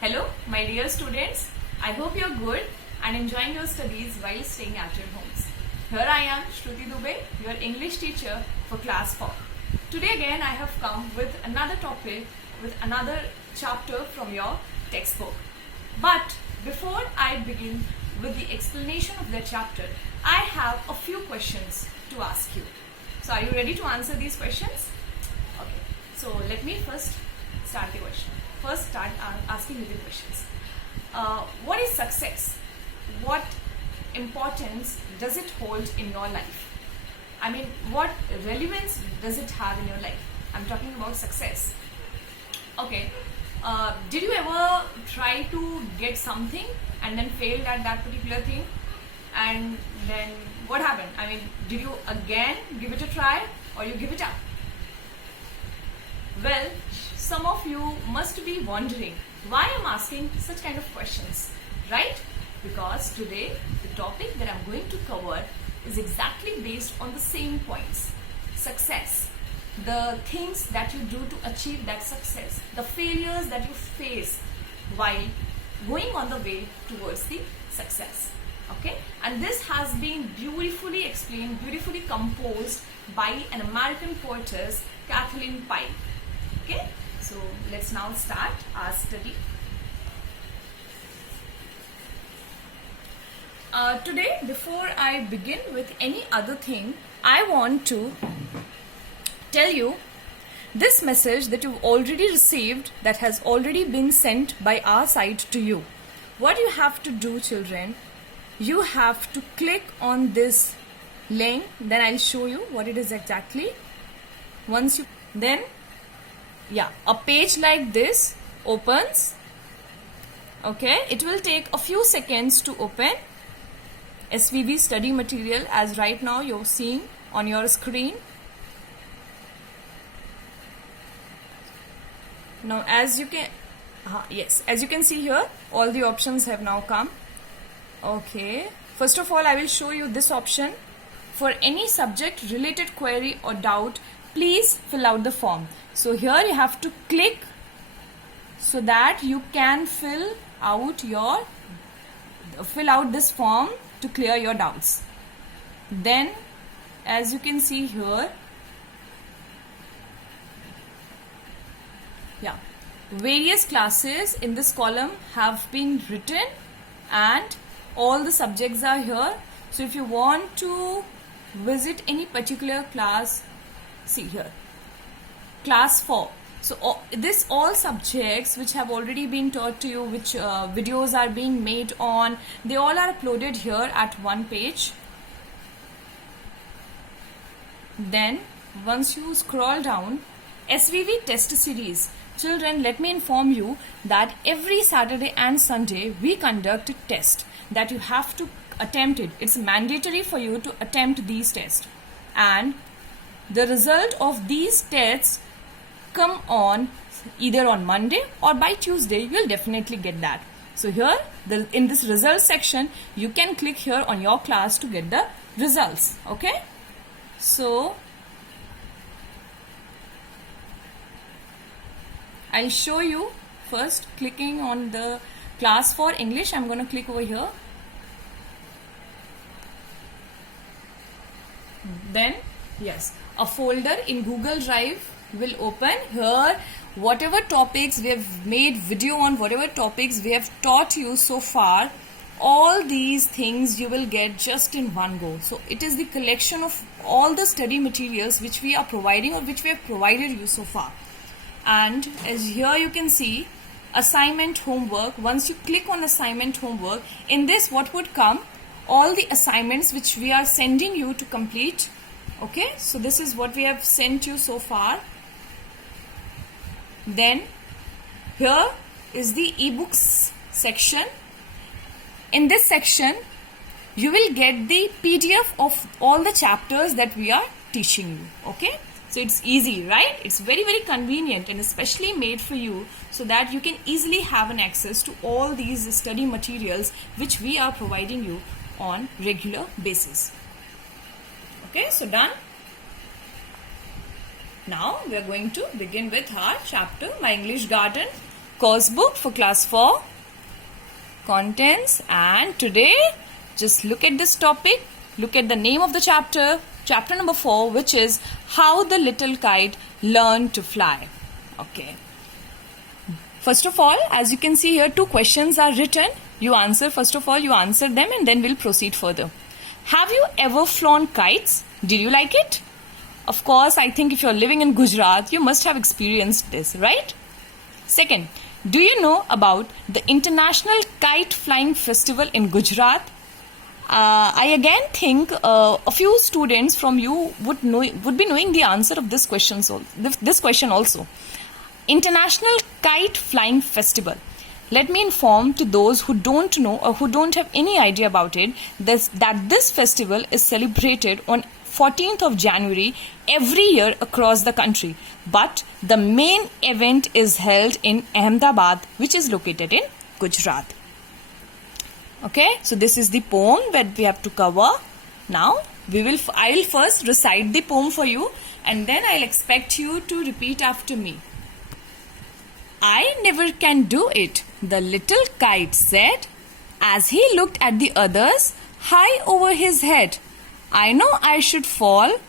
Hello, my dear students. I hope you're good and enjoying your studies while staying at your homes. Here I am, Shruti Dubey, your English teacher for class 4. Today again I have come with another topic, with another chapter from your textbook. But before I begin with the explanation of the chapter, I have a few questions to ask you. So are you ready to answer these questions? Okay, so let me first start the question. First start asking you the questions. What is success? What importance does it hold in your life? I mean, what relevance does it have in your life? I'm talking about success. Okay, did you ever try to get something and then failed at that particular thing? And then what happened? I mean, did you again give it a try or you give it up? Well, some of you must be wondering why I'm asking such kind of questions, right? Because today the topic that I'm going to cover is exactly based on the same points. Success, the things that you do to achieve that success, the failures that you face while going on the way towards the success. Okay, and this has been beautifully explained, beautifully composed by an American poetess, Kathleen Pike. Okay, so let's now start our study. Today, before I begin with any other thing, I want to tell you this message that you've already received, that has already been sent by our side to you. What you have to do, children, you have to click on this link, then I'll show you what it is exactly. Once you then a page like this opens. Okay, it will take a few seconds to open. SVV study material, as right now you're seeing on your screen. Now as you can as you can see here, all the options have now come. Okay, first of all I will show you this option. For any subject related query or doubt, please fill out the form. So here you have to click so that you can fill out this form to clear your doubts. Then as you can see here, various classes in this column have been written and all the subjects are here. So if you want to visit any particular class, see here, class 4. So this all subjects which have already been taught to you, which videos are being made on, they all are uploaded here at one page. Then once you scroll down, SVV test series. Children, let me inform you that every Saturday and Sunday we conduct a test that you have to attempt it. It's mandatory for you to attempt these tests, and the result of these tests come on either on Monday or by Tuesday. You will definitely get that. So here in this results section, you can click here on your class to get the results. Okay, so I'll show you first clicking on the class for English. I'm going to click over here. Then a folder in Google Drive will open. Here whatever topics we have made video on, whatever topics we have taught you so far, all these things you will get just in one go. So it is the collection of all the study materials which we are providing or which we have provided you so far. And as here you can see, assignment homework. Once you click on assignment homework, in this what would come? All the assignments which we are sending you to complete. Okay, so this is what we have sent you so far. Then here is the ebooks section. In this section you will get the PDF of all the chapters that we are teaching you. Okay, so it's easy, right? It's very convenient and especially made for you so that you can easily have an access to all these study materials which we are providing you on regular basis. Okay, so done. Now we are going to begin with our chapter, My English Garden. course book for class 4, contents, and today just look at this topic, look at the name of the chapter number 4, which is How the Little Kite Learned to Fly. Okay. First of all, as you can see here, 2 questions are written. You answer them and then we'll proceed further. Have you ever flown kites? Did you like it? Of course, I think if you're living in Gujarat, you must have experienced this, right? Second, do you know about the International Kite Flying Festival in Gujarat? I again think a few students from you would be knowing the answer of this question also. International Kite Flying Festival. Let me inform to those who don't know or who don't have any idea about it that this festival is celebrated on 14th of January every year across the country. But the main event is held in Ahmedabad, which is located in Gujarat. Okay, so this is the poem that we have to cover. Now, I will first recite the poem for you and then I'll expect you to repeat after me. I never can do it, the little kite said, as he looked at the others high over his head. I know I should fall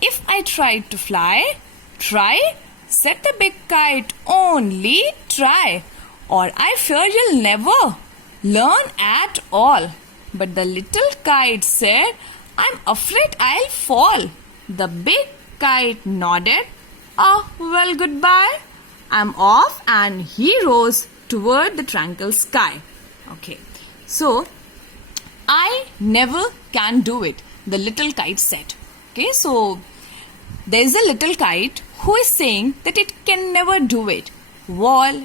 if I tried to fly. Try, said the big kite, only try, or I fear you'll never learn at all. But the little kite said, I'm afraid I'll fall. The big kite nodded. Oh, well, goodbye. I'm off, and he rose toward the tranquil sky. Okay, so I never can do it, the little kite said. Okay, so there is a little kite who is saying that it can never do it. Well,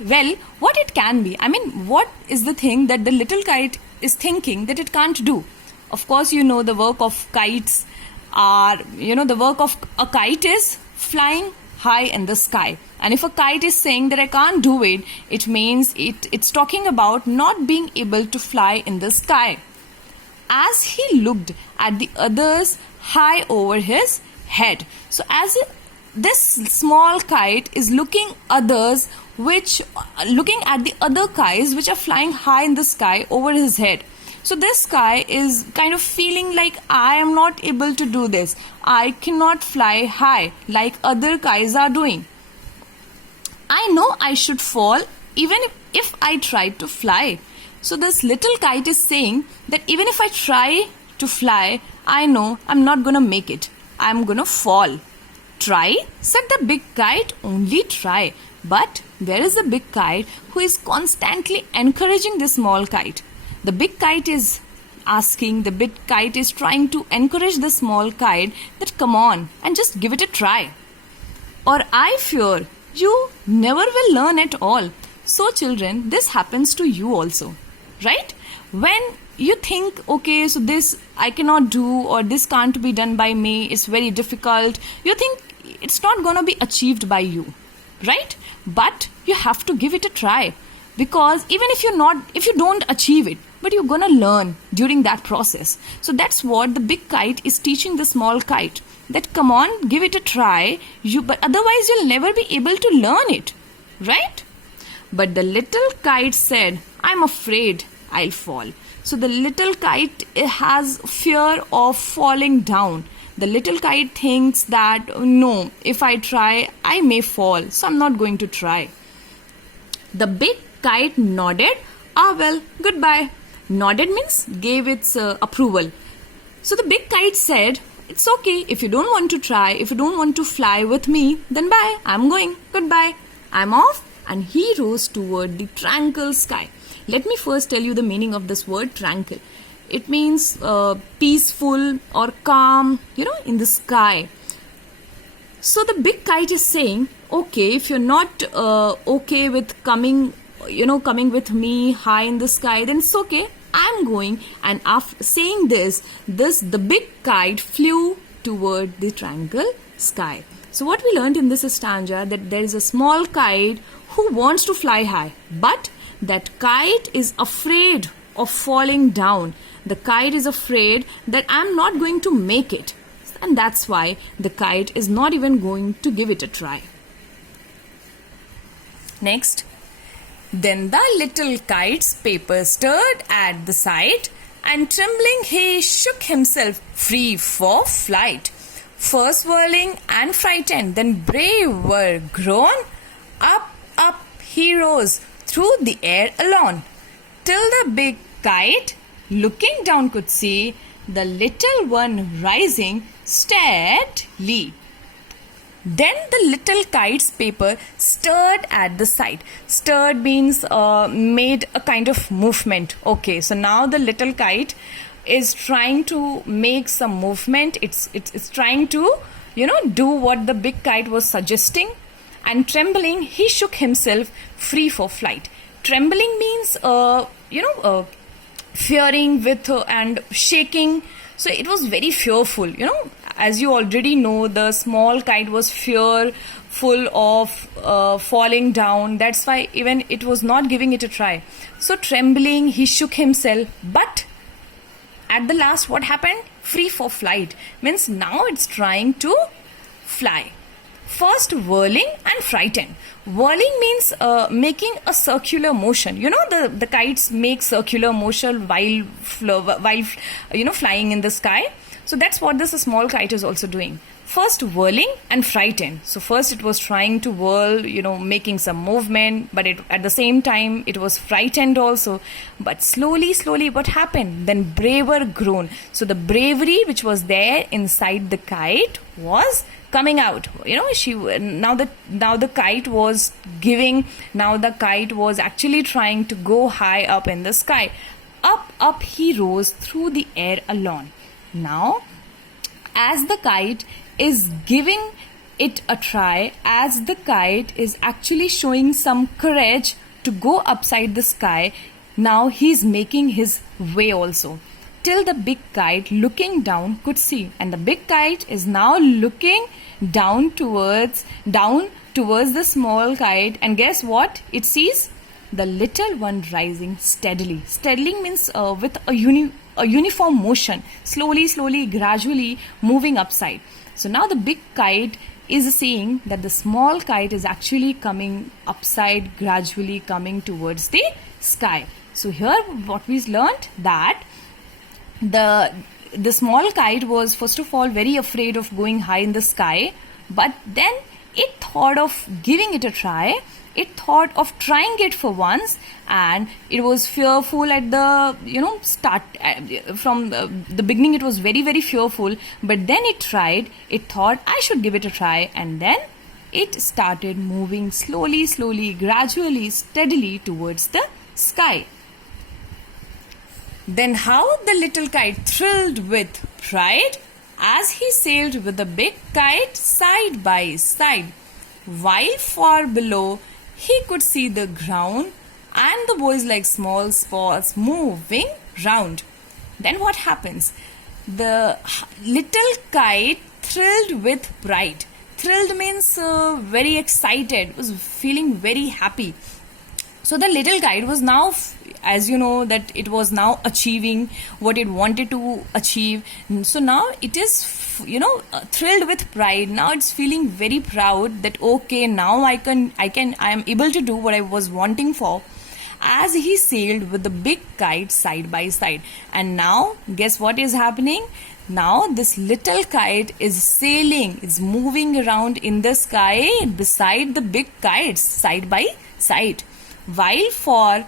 what it can be? I mean, what is the thing that the little kite is thinking that it can't do? Of course, you know the work of kites are, the work of a kite is flying high in the sky. And if a kite is saying that I can't do it, it means it's talking about not being able to fly in the sky. As he looked at the others high over his head. So this small kite is looking at the other kites which are flying high in the sky over his head. So this guy is kind of feeling like I am not able to do this. I cannot fly high like other kites are doing. I know I should fall even if I try to fly. So this little kite is saying that even if I try to fly, I know I'm not going to make it. I'm going to fall. Try, said the big kite, only try. But there is a big kite who is constantly encouraging this small kite. The big kite is trying to encourage the small kite that come on and just give it a try. Or I fear you never will learn at all. So children, this happens to you also, right? When you think, okay, so this I cannot do or this can't be done by me, it's very difficult. You think it's not going to be achieved by you, right? But you have to give it a try. Because even if you don't achieve it, but you're gonna learn during that process. So that's what the big kite is teaching the small kite. That come on, give it a try, but otherwise you'll never be able to learn it, right? But the little kite said, I'm afraid I'll fall. So the little kite has fear of falling down. The little kite thinks that, no, if I try, I may fall, so I'm not going to try. The big kite nodded. Ah, well, goodbye. Nodded means gave its approval. So the big kite said, it's okay. If you don't want to try, if you don't want to fly with me, then bye. I'm going. Goodbye. I'm off. And he rose toward the tranquil sky. Let me first tell you the meaning of this word tranquil. It means peaceful or calm, in the sky. So the big kite is saying, okay, if you're not okay with coming with me high in the sky, then it's okay. I'm going. And after saying this, the big kite flew toward the tranquil sky. So what we learned in this stanza, that there is a small kite who wants to fly high, but that kite is afraid of falling down. The kite is afraid that I'm not going to make it. And that's why the kite is not even going to give it a try. Next, Then the little kite's paper stirred at the sight, and trembling he shook himself free for flight. First whirling and frightened, then brave were grown. Up he rose through the air alone, till the big kite, looking down, could see the little one rising steadily. Then the little kite's paper stirred at the sight. Stirred means made a kind of movement. Okay, so now the little kite is trying to make some movement. It's trying to, do what the big kite was suggesting. And trembling, he shook himself free for flight. Trembling means, fearing with and shaking. So it was very fearful, as you already know, the small kite was fearful of falling down. That's why even it was not giving it a try. So trembling, he shook himself. But at the last, what happened? Free for flight. Means now it's trying to fly. First, whirling and frightened. Whirling means making a circular motion. The kites make circular motion while flying in the sky. So that's what this small kite is also doing. First, whirling and frightened. So first it was trying to whirl, making some movement, but at the same time it was frightened also. But slowly, what happened? Then braver grown. So the bravery which was there inside the kite was coming out. Now the kite was giving. Now the kite was actually trying to go high up in the sky. Up he rose through the air alone. Now, as the kite is giving it a try, as the kite is actually showing some courage to go upside the sky, now he's making his way also. Till the big kite, looking down, could see. And the big kite is now looking down towards the small kite. And guess what? It sees the little one rising steadily. Steadily means with a uniform motion, slowly, gradually moving upside. So now the big kite is seeing that the small kite is actually coming upside, gradually coming towards the sky. So here what we learned, that the small kite was first of all very afraid of going high in the sky, but then it thought of giving it a try. It thought of trying it for once, and it was fearful at the start. From the beginning it was very fearful, but then it tried. It thought, I should give it a try, and then it started moving slowly, gradually, steadily towards the sky. Then how the little kite thrilled with pride as he sailed with the big kite side by side, while far below he could see the ground and the boys like small spots moving round. Then what happens? The little kite thrilled with pride. Thrilled means very excited, was feeling very happy. So the little kite was now, as you know, that it was now achieving what it wanted to achieve. So now it is thrilled with pride. Now it's feeling very proud that okay, now I am able to do what I was wanting for, as he sailed with the big kite side by side. And now guess what is happening? Now this little kite is sailing, is moving around in the sky beside the big kites side by side, while far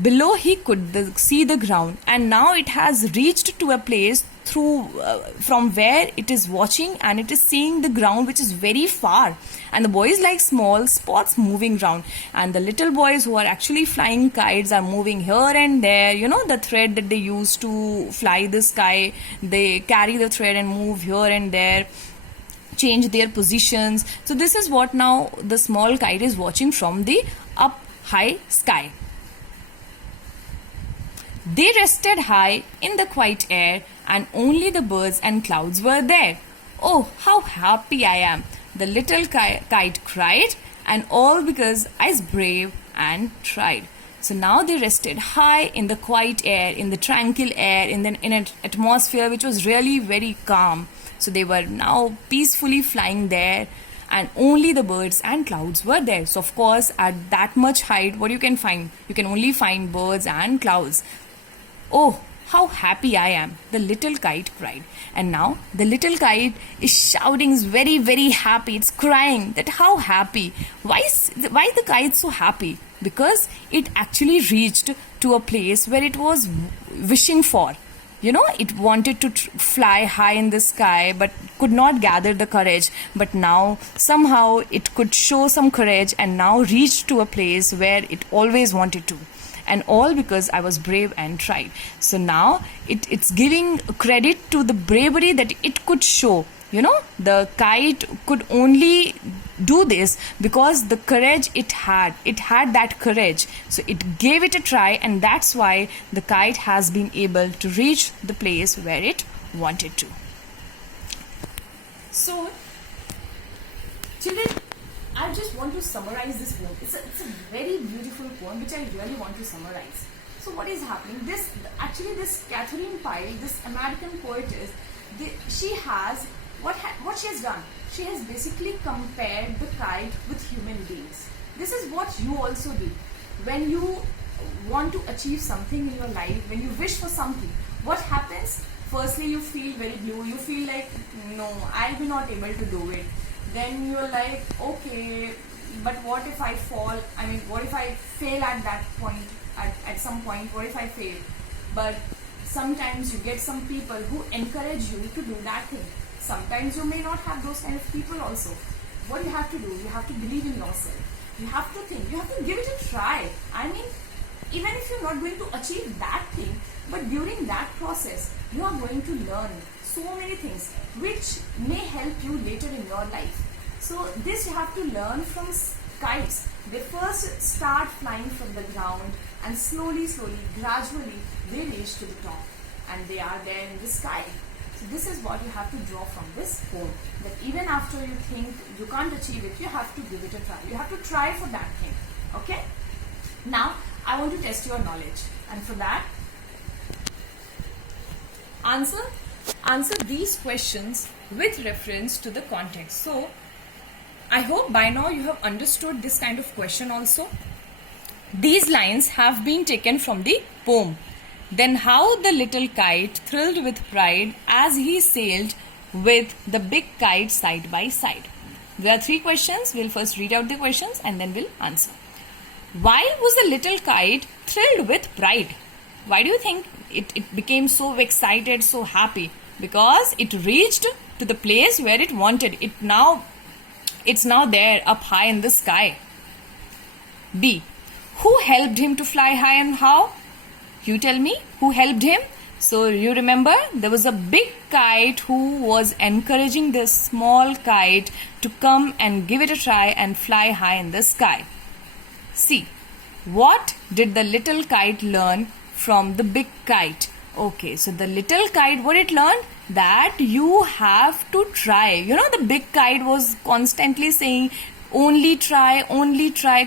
below he could see the ground. And now it has reached to a place from where it is watching, and it is seeing the ground which is very far, and the boys like small spots moving round, and the little boys who are actually flying kites are moving here and there. The thread that they use to fly the sky, they carry the thread and move here and there, change their positions. So this is what now the small kite is watching from the up high sky. They rested high in the quiet air, and only the birds and clouds were there. Oh, how happy I am, the little kite cried, and all because I was brave and tried. So now they rested high in the quiet air, in the tranquil air, in an atmosphere which was really very calm. So they were now peacefully flying there, and only the birds and clouds were there. So of course, at that much height, what you can find? You can only find birds and clouds. Oh, how happy I am, the little kite cried. And now the little kite is shouting, is very, very happy. It's crying that how happy. Why the kite so happy? Because it actually reached to a place where it was wishing for. It wanted to fly high in the sky but could not gather the courage. But now somehow it could show some courage and now reached to a place where it always wanted to. And all because I was brave and tried. So now it's giving credit to the bravery that it could show. The kite could only do this because the courage it had that courage. So it gave it a try, and that's why the kite has been able to reach the place where it wanted to. So, children, I just want to summarize this poem. It's a very beautiful poem which I really want to summarize. So what is happening? This Catherine Pyle, this American poetess, she has what she has done. She has basically compared the kite with human beings. This is what you also do when you want to achieve something in your life. When you wish for something, what happens? Firstly, you feel very blue. You feel like, no, I'll be not able to do it. Then you're like, okay, but what if I fall? What if I fail at that point, at some point? What if I fail? But sometimes you get some people who encourage you to do that thing. Sometimes you may not have those kind of people also. What you have to do, you have to believe in yourself. You have to think, you have to give it a try. Even if you're not going to achieve that thing, but during that process, you are going to learn so many things which may help you later in your life. So this you have to learn from kites. They first start flying from the ground and slowly, gradually they reach to the top and they are there in the sky. So this is what you have to draw from this poem. That even after you think you can't achieve it, you have to give it a try. You have to try for that thing. Okay? Now, I want to test your knowledge. And for that, answer these questions with reference to the context. So, I hope by now you have understood this kind of question also. These lines have been taken from the poem. Then how the little kite thrilled with pride as he sailed with the big kite side by side. There are 3 questions. We'll first read out the questions and then we'll answer. Why was the little kite thrilled with pride? Why do you think it became so excited, so happy? Because it reached to the place where it wanted. It's now there up high in the sky. B. Who helped him to fly high and how? You tell me, who helped him? So you remember there was a big kite who was encouraging this small kite to come and give it a try and fly high in the sky. C. What did the little kite learn from the big kite? Okay, so the little kite, what it learned? That you have to try. The big kite was constantly saying, only try,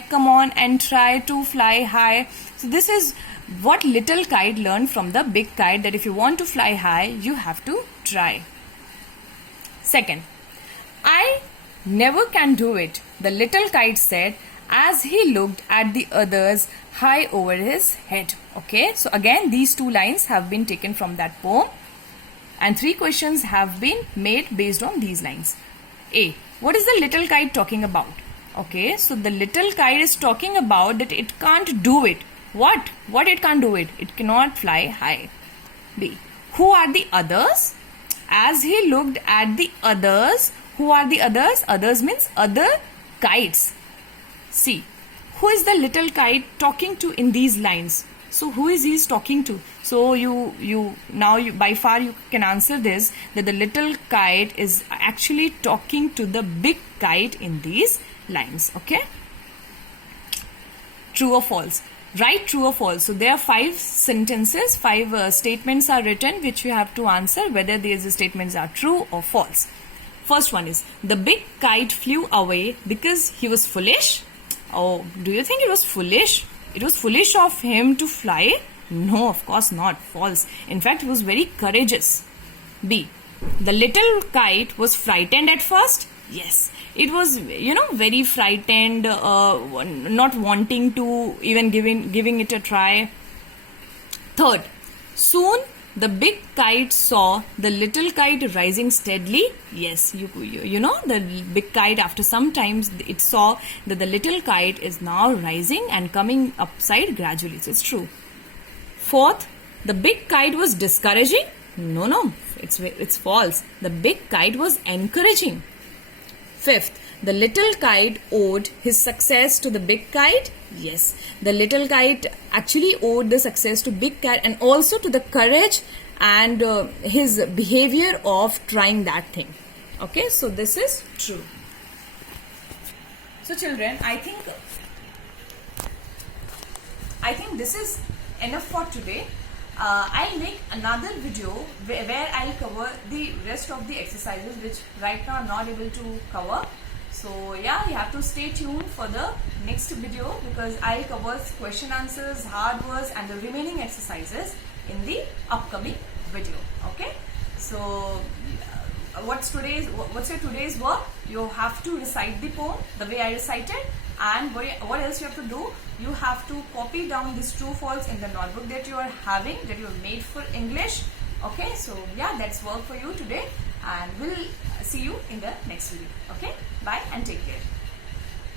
come on and try to fly high. So this is what little kite learned from the big kite, that if you want to fly high, you have to try. Second, I never can do it, the little kite said as he looked at the others high over his head. Okay, so again these 2 lines have been taken from that poem and 3 questions have been made based on these lines. A. What is the little kite talking about? Okay, so the little kite is talking about that it can't do it. What it can't do it? It cannot fly high. B. Who are the others? As he looked at the others, who are the others? Others means other kites. C. Who is the little kite talking to in these lines? So who is he talking to? So you by far you can answer this, that the little kite is actually talking to the big kite in these lines. Okay? True or false? Write true or false. So there are 5 sentences, 5 statements are written which you have to answer whether these statements are true or false. First one is, the big kite flew away because he was foolish. Oh, do you think it was foolish? It was foolish of him to fly? No, of course not. False. In fact, he was very courageous. B. The little kite was frightened at first. Yes, it was, very frightened, not wanting to even giving it a try. Third, soon the big kite saw the little kite rising steadily. Yes, you know the big kite, after some times it saw that the little kite is now rising and coming upside gradually. So it's true. Fourth, the big kite was discouraging. No, it's false. The big kite was encouraging. Fifth, the little kite owed his success to the big kite. Yes, the little kite actually owed the success to big kite and also to the courage and his behavior of trying that thing. Okay, so this is true. So children, I think this is enough for today. I'll make another video where I'll cover the rest of the exercises which right now I'm not able to cover. So yeah, you have to stay tuned for the next video because I'll cover question answers, hard words and the remaining exercises in the upcoming video. Okay, so what's your today's work? You have to recite the poem the way I recited, and what else you have to do? You have to copy down this true false in the notebook that you are having, that you have made for English. Okay, so yeah, that's work for you today, and we'll see you in the next video. Okay, bye and take care.